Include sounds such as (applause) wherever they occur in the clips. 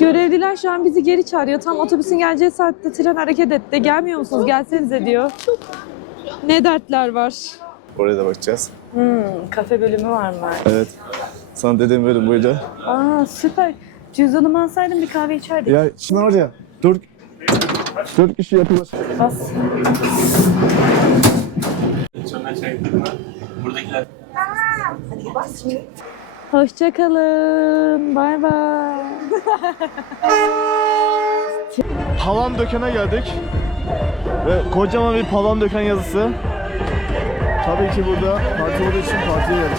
Görevliler şu an bizi geri çağırıyor. Tam otobüsün geleceği saatte tren hareket etti. Gelmiyor musunuz? Gelsenize diyor. Ne dertler var? Oraya da bakacağız. Hmm, kafe bölümü var mı? Evet. Sana dediğim bölüm buydu. Aa süper. Cüzdanımı alsaydım bir kahve içerdik. Ya şimdi var ya dört, dört kişi yapılır. Bas. Buradakiler Hoşçakalın. Bay bay. Palan dökene geldik. Ve kocaman bir palan döken yazısı. Tabii ki burada parti olduğu için partiye geldik.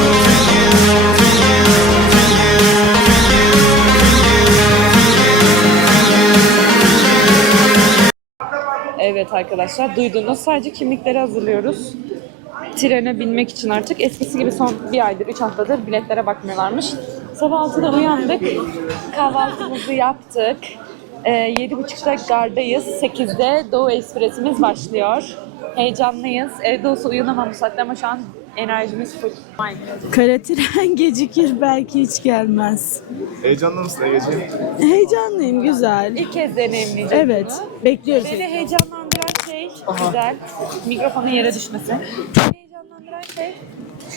Evet arkadaşlar duydunuz. Sadece kimlikleri hazırlıyoruz. Trene binmek için artık. Eskisi gibi son bir aydır, üç haftadır biletlere bakmıyorlarmış. Sabah 6'da uyandık. Kahvaltımızı yaptık. Ee, 7.30'da gardayız. 8'de Doğu Ekspresimiz başlıyor. Heyecanlıyız. Evde olsa uyunamam bu saatte ama şu an enerjimiz full. Kara tren (laughs) gecikir belki hiç gelmez. Heyecanlı mısın Egeciğim? Heyecanlıyım güzel. İlk kez deneyimleyeceğim Evet bunu. bekliyoruz. Beni heyecanlandıran şey güzel. Mikrofonun yere düşmesi. Beni heyecanlandıran şey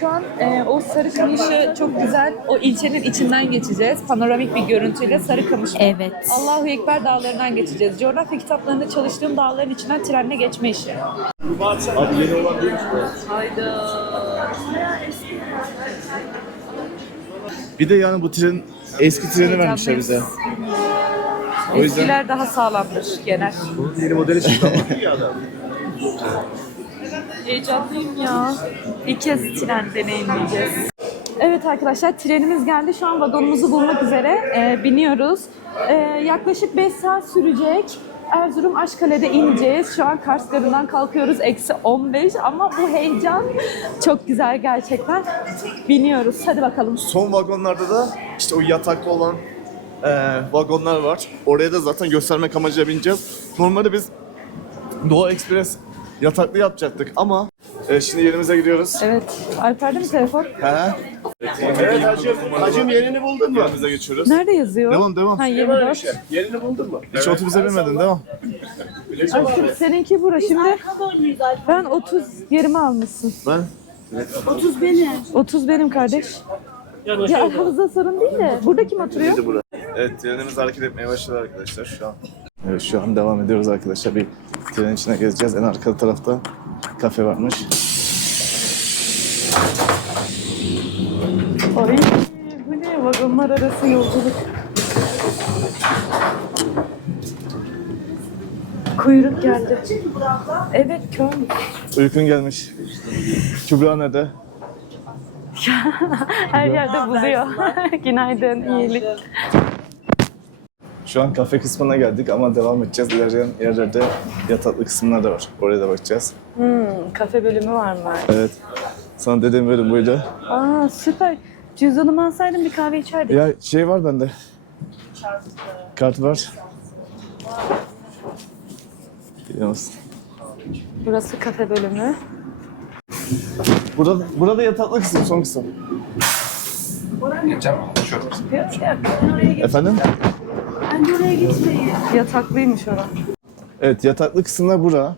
şu an e, o Sarıkamış'ı çok güzel o ilçenin içinden geçeceğiz. Panoramik bir görüntüyle Sarıkamış. Evet. Allahu Ekber dağlarından geçeceğiz. Coğrafya kitaplarında çalıştığım dağların içinden trenle geçme işi. Abi yeni olan. Hayda. Bir de yani bu tren eski treni vermişler bize. O yüzden Eskiler daha sağlamdır genel. bunun yeni modeli çıktı ama. Heyecanlıyım ya. İlk kez tren deneyimleyeceğiz. Evet arkadaşlar trenimiz geldi. Şu an vagonumuzu bulmak üzere Ee, biniyoruz. Ee, yaklaşık 5 saat sürecek. Erzurum Aşkale'de ineceğiz. Şu an Kars Garı'ndan kalkıyoruz. Eksi 15 ama bu heyecan çok güzel gerçekten. Biniyoruz. Hadi bakalım. Son vagonlarda da işte o yataklı olan eee, vagonlar var. Oraya da zaten göstermek amacıyla bineceğiz. Normalde biz Doğu Ekspres yataklı yapacaktık ama e, şimdi yerimize gidiyoruz. Evet. Alper'de mi telefon? He? Evet hacım, hacım yerini buldun mu? Yerimize geçiyoruz. Nerede yazıyor? Devam, devam. Ha 24. Yerini buldun mu? Hiç otobüse binmedin değil mi? Aşkım seninki bura. Şimdi ben 30 yerimi almışsın. Ben 30 benim kardeş. Ya aramızda sorun değil de. Burada kim oturuyor? Evet trenimiz hareket etmeye başladı arkadaşlar şu an. Evet şu an devam ediyoruz arkadaşlar. Bir trenin içine gezeceğiz. En arka tarafta kafe varmış. Ay bu ne? Vagonlar arası yolculuk. Kuyruk geldi. Evet kör. Uykun gelmiş. Kübra nerede? (laughs) Her yerde buluyor. (laughs) Günaydın, iyilik. Şu an kafe kısmına geldik ama devam edeceğiz. İlerleyen yerlerde yataklı kısımlar da var. Oraya da bakacağız. Hmm, kafe bölümü var mı? Evet. Sana dediğim bölüm buydu. Aa süper. Cüzdanımı alsaydım bir kahve içerdik. Ya şey var bende. Kart var. Musun? Burası kafe bölümü. Burada, burada yataklı kısım, son kısım. Efendim? Yataklıymış orası. Evet, yataklı kısımlar bura.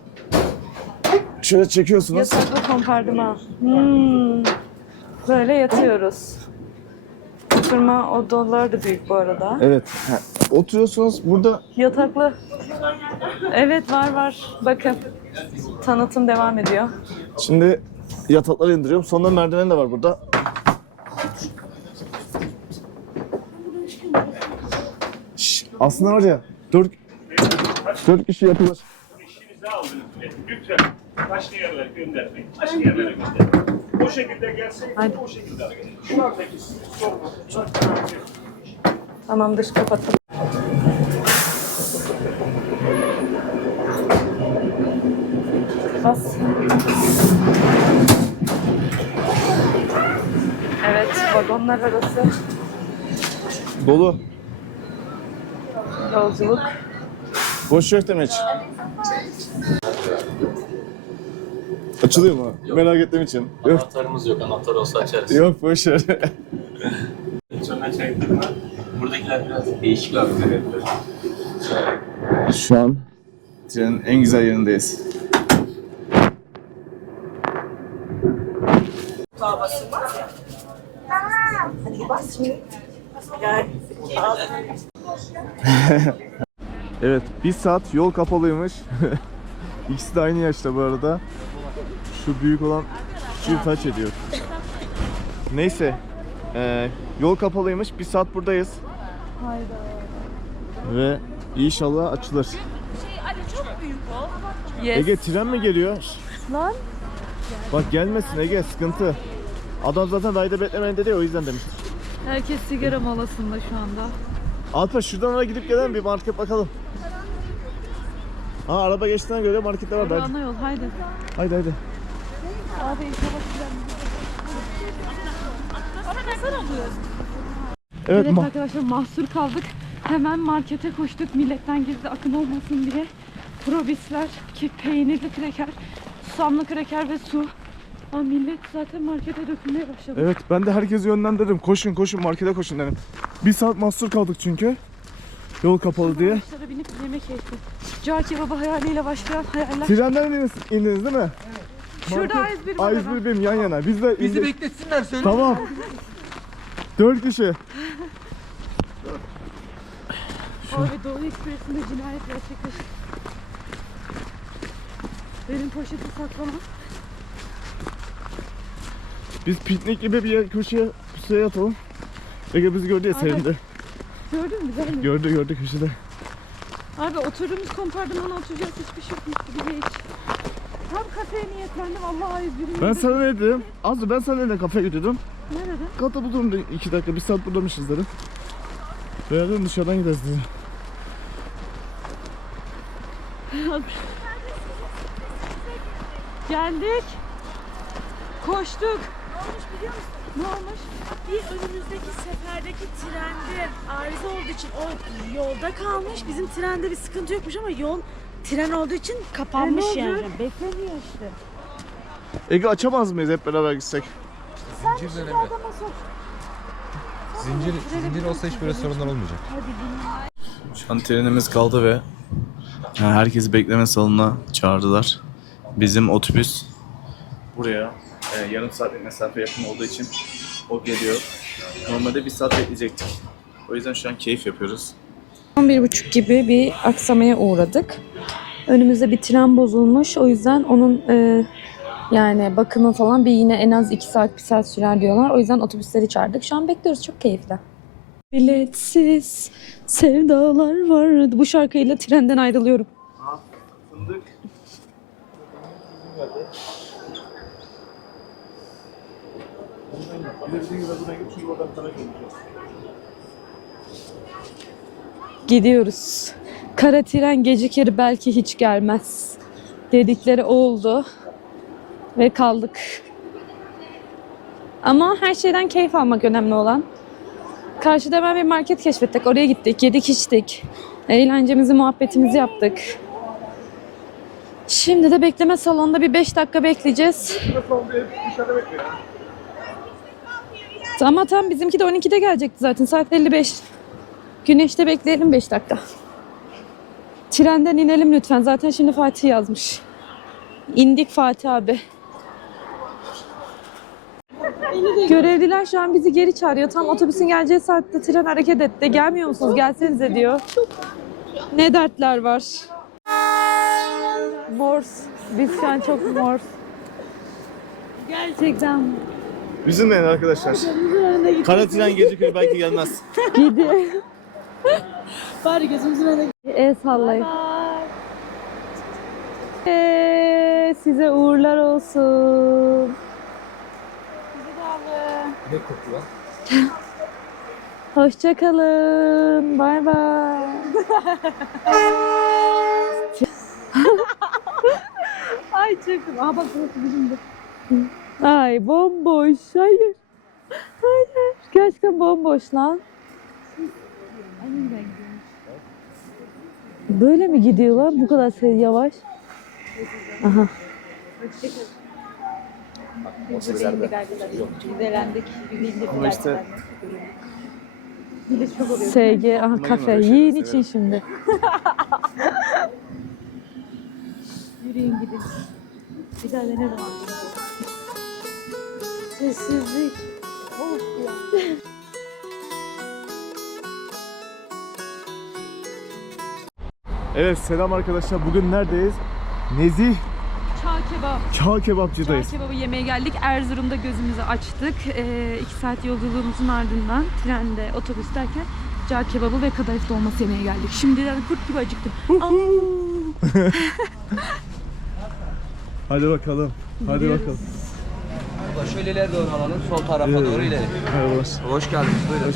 Şöyle çekiyorsunuz. Yataklı kompardıman. Hmm. Böyle yatıyoruz. Oturma odalar da büyük bu arada. Evet. ha, Oturuyorsunuz burada. Yataklı. Evet var var. Bakın. Tanıtım devam ediyor. Şimdi yatakları indiriyorum. Sonra merdiven de var burada. Aslında var ya dört, dört kişi yapılır. İşinizi aldınız bile. Lütfen başka yerlere göndermeyin. Başka yerlere gönderin. O şekilde gelseydi Hadi. o şekilde hareket edin. Şu andaki sorun çok Tamamdır kapatalım. Bas. Evet, vagonlar arası Dolu. Yolculuk. Boş yok demek. Açılıyor mu? Merak ettiğim için. Yok, Anahtarımız yok. Anahtar olsa açarız. yok boş ver. Sonra çektim ben. Buradakiler biraz değişik abi. Şu an trenin en güzel yerindeyiz. (laughs) evet, bir saat yol kapalıymış. (laughs) İkisi de aynı yaşta bu arada. Şu büyük olan şu kaç ediyor? Neyse, eee, yol kapalıymış. Bir saat buradayız. Ve inşallah açılır. Yes. Ege tren mi geliyor? Lan. Bak gelmesin Ege sıkıntı. Adam zaten rayda beklemeyin dedi ya, o yüzden demiştir. Herkes sigara molasında şu anda. Alpa şuradan oraya gidip gelelim bir market bakalım. Ha araba geçtiğine göre markette var. Hadi Ana yol haydi. haydi. haydi. Abi inşallah Evet, Evet ma- arkadaşlar mahsur kaldık. Hemen markete koştuk. Milletten gizli akın olmasın diye. Probisler, ki peynirli kreker, susamlı kreker ve su. Ama millet zaten markete dökülmeye başladı. evet ben de herkesi yönlendirdim. Koşun koşun markete koşun dedim. Bir saat mahsur kaldık çünkü. Yol kapalı diye. Araçlara binip yemek keyfi. Cağ kebabı hayaliyle başlayan hayaller. Trenden indiniz, indiniz değil mi? Şurada A101 var. A101 benim yan yana. Biz de Bizi indik. bekletsinler söyle. Tamam. Dört kişi. (laughs) Abi Doğu Ekspresi'nde cinayet gerçekleşti. Benim poşeti saklama. Biz piknik gibi bir yer köşeye pusuya yatalım. Ege bizi gördü ya Aynen. sevindi. Gördün mü güzel mi? Gördü gördü köşede. Abi oturduğumuz kompartımana oturacağız hiçbir şey yokmuş gibi hiç. Tam kafeye niyetlendim Allah A101'in. Ben sana ne dedim? Azı ben sana ne kafeye götürdüm. Nerede? Kata bulurum dedim iki dakika bir saat buradaymışız dedim. Veya dedim dışarıdan gideriz dedim. Geldik. Koştuk. Ne olmuş biliyor musun? Ne olmuş? Bir önümüzdeki seferdeki trende arıza olduğu için o yolda kalmış. Bizim trende bir sıkıntı yokmuş ama yol tren olduğu için kapanmış ne yani. Bekleniyor işte. Ege açamaz mıyız hep beraber gitsek? Zincir deneme. Zincir, zincir olsa hiç böyle sorunlar olmayacak. Şu an trenimiz kaldı ve yani herkesi bekleme salonuna çağırdılar. Bizim otobüs buraya e, yarım saatlik mesafe yakın olduğu için o geliyor. Normalde bir saat bekleyecektik. O yüzden şu an keyif yapıyoruz. 11.30 gibi bir aksamaya uğradık. Önümüzde bir tren bozulmuş. O yüzden onun e, yani bakımı falan bir yine en az 2 saat 1 saat sürer diyorlar. O yüzden otobüsleri çağırdık. Şu an bekliyoruz. Çok keyifli. Biletsiz sevdalar var. Bu şarkıyla trenden ayrılıyorum. Fındık. Gidiyoruz. Kara tren gecikir belki hiç gelmez. Dedikleri oldu. Ve kaldık. Ama her şeyden keyif almak önemli olan. Karşıda hemen bir market keşfettik. Oraya gittik, yedik içtik. Eğlencemizi, muhabbetimizi yaptık. Şimdi de bekleme salonunda bir 5 dakika bekleyeceğiz. Ama tam bizimki de 12'de gelecekti zaten. Saat 55. Güneşte bekleyelim 5 dakika. Trenden inelim lütfen. Zaten şimdi Fatih yazmış. İndik Fatih abi. Görevliler şu an bizi geri çağırıyor. Tam otobüsün geleceği saatte tren hareket etti. Gelmiyor musunuz? Gelsenize diyor. Ne dertler var. Mors. Biz şu an çok mors. Gerçekten Üzülmeyin arkadaşlar. Kara tren gecikir belki gelmez. gidi. Bari gözümüzün önüne El sallayın. Ee, size uğurlar olsun. Ne koku lan? (laughs) Hoşçakalın. Bay bay. (laughs) Ay çok. Aa bak burası bizim de. (laughs) Ay bomboş. Hayır. Hayır. Gerçekten bomboş lan. Böyle mi gidiyor lan? Bu kadar se- yavaş. Aha. Ama işte SG, aha kafe. Yiyin için şimdi. Yürüyün gidin. Bir daha denerim. Sessizlik. Of ya. Evet selam arkadaşlar. Bugün neredeyiz? Nezih Çağ kebap. Çağ Kebapçı'dayız. Çağ kebabı yemeye geldik. Erzurum'da gözümüzü açtık. Ee, iki saat yolculuğumuzun ardından trende, otobüsteyken Çağ kebabı ve kadayıf dolması yemeye geldik. Şimdiden kurt gibi acıktım. (laughs) Hadi bakalım. Hadi bakalım. Şöyle ileri doğru alalım. Sol tarafa doğru ileri. Merhaba. Hoş geldiniz. Buyurun.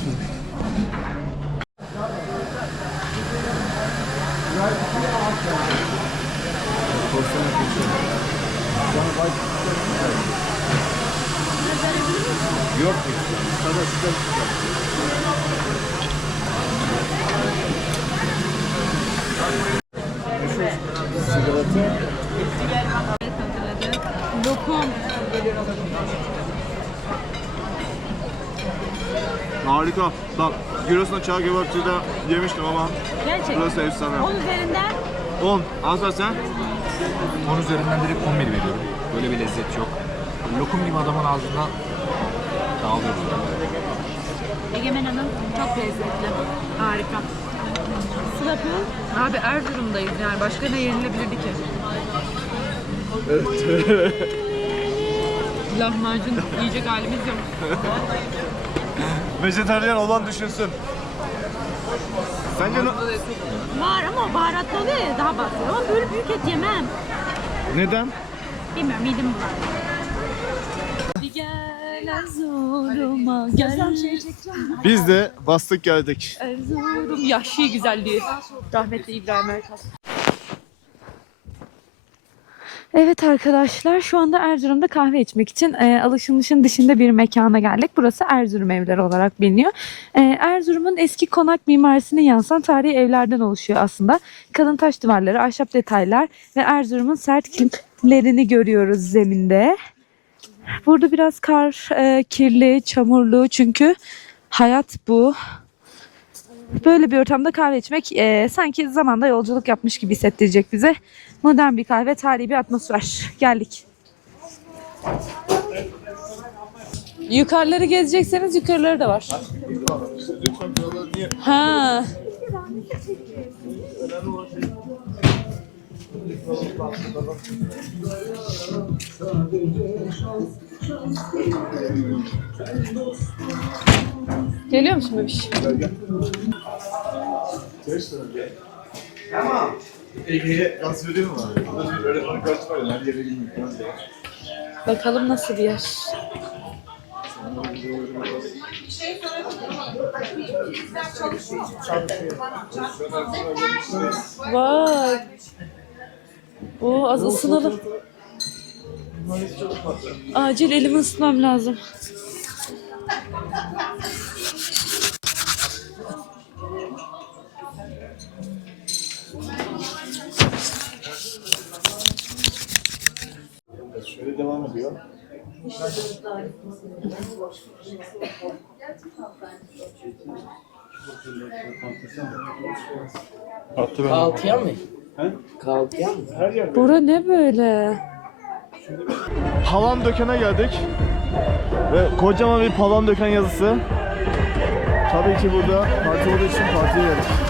Lokum. Harika. Bak Giresun'da Çağ Kebapçı'da yemiştim ama Gerçekten. burası efsane. 10 üzerinden 10. Asla sen? 10 üzerinden direkt 11 veriyorum. Böyle bir lezzet yok. Lokum gibi adamın ağzından dağılıyor. Egemen Hanım çok lezzetli. Harika. Slapı. Abi Erzurum'dayız yani. Başka ne yenilebilirdi ki? Evet. (laughs) Lahmacun yiyecek halimiz yok. (laughs) Vejetaryen olan düşünsün. Sence ne? Var ama baharatlı oluyor ya daha baharatlı. Ama böyle büyük et yemem. Neden? Bilmiyorum midem bulanıyor. Gel Erzurum'a gel. Biz de bastık geldik. Erzurum yahşi güzelliği. Rahmetli İbrahim Erkal. Evet arkadaşlar şu anda Erzurum'da kahve içmek için e, alışılmışın dışında bir mekana geldik. Burası Erzurum evleri olarak biliniyor. E, Erzurum'un eski konak mimarisine yansıtan tarihi evlerden oluşuyor aslında. Kalın taş duvarları, ahşap detaylar ve Erzurum'un sert kilimlerini görüyoruz zeminde. Burada biraz kar, e, kirli, çamurlu çünkü hayat bu. Böyle bir ortamda kahve içmek e, sanki zamanda yolculuk yapmış gibi hissettirecek bize. Modern bir kahve, tarihi bir atmosfer. Geldik. Yukarıları gezecekseniz yukarıları da var. Ha. Geliyor musun bebiş? Ege'ye veriyor mu abi? Burada bir kartı var ya her yere girmiyor. Bakalım nasıl bir yer. Vay. Oo, az ısınalım. Acil elimi ısıtmam lazım. Ediyor. Kahvaltıya mı? Kahvaltıya mı? Bura ne böyle? Havan dökene geldik. Ve kocaman bir palan döken yazısı. Tabii ki burada parti olduğu için partiye geldik.